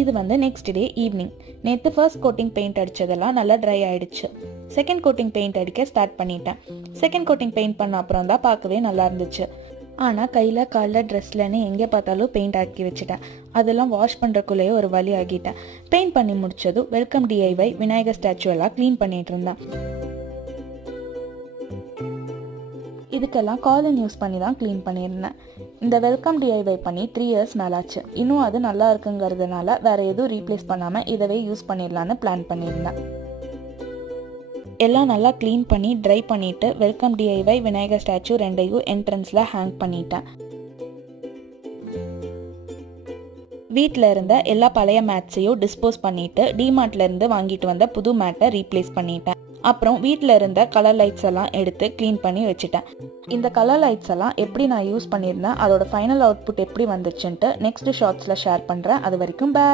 இது வந்து next day evening. நேற்று ஃபர்ஸ்ட் கோட்டிங் பெயிண்ட் அடித்ததெல்லாம் நல்லா ட்ரை ஆகிடுச்சு. செகண்ட் கோட்டிங் பெயிண்ட் அடிக்க ஸ்டார்ட் பண்ணிட்டேன். செகண்ட் கோட்டிங் பெயிண்ட் பண்ண அப்புறம் தான் பார்க்கவே நல்லா இருந்துச்சு. ஆனால் கையில் காலில் ட்ரெஸ்லன்னு எங்கே பார்த்தாலும் பெயிண்ட் ஆக்கி வச்சுட்டேன். அதெல்லாம் வாஷ் பண்ணுறக்குள்ளேயே ஒரு வழி ஆகிட்டேன். பெயிண்ட் பண்ணி முடிச்சதும் வெல்கம் டிஐவை விநாயகர் ஸ்டாச்சு எல்லாம் க்ளீன் பண்ணிட்டு இருந்தேன். இதுக்கெல்லாம் காலின் யூஸ் பண்ணி தான் க்ளீன் பண்ணியிருந்தேன். இந்த வெல்கம் டிஐவை பண்ணி 3 இயர்ஸ் மேலாச்சு. இன்னும் அது நல்லா இருக்குங்கிறதுனால வேறு எதுவும் ரீப்ளேஸ் பண்ணாமல் இதவே யூஸ் பண்ணிடலான்னு பிளான் பண்ணியிருந்தேன். எல்லாம் நல்லா க்ளீன் பண்ணி ட்ரை பண்ணிவிட்டு வெல்கம் டிஐவை விநாயகர் ஸ்டாச்சு 2ஐயும் என்ட்ரன்ஸில் ஹேங் பண்ணிட்டேன். வீட்டில் இருந்த எல்லா பழைய மேட்ஸையும் டிஸ்போஸ் பண்ணிவிட்டு டிமார்ட்லேருந்து வாங்கிட்டு வந்த புது மேட்டை ரீப்ளேஸ் பண்ணிட்டேன். அப்புறம் வீட்டில் இருந்த கலர் லைட்ஸ் எல்லாம் எடுத்து க்ளீன் பண்ணி வச்சுட்டேன். இந்த கலர் லைட்ஸ் எல்லாம் எப்படி நான் யூஸ் பண்ணியிருந்தேன், அதோட ஃபைனல் அவுட்புட் எப்படி வந்துச்சுன்ட்டு நெக்ஸ்ட் ஷார்ட்ஸில் ஷேர் பண்ணுறேன். அது வரைக்கும் பாய்.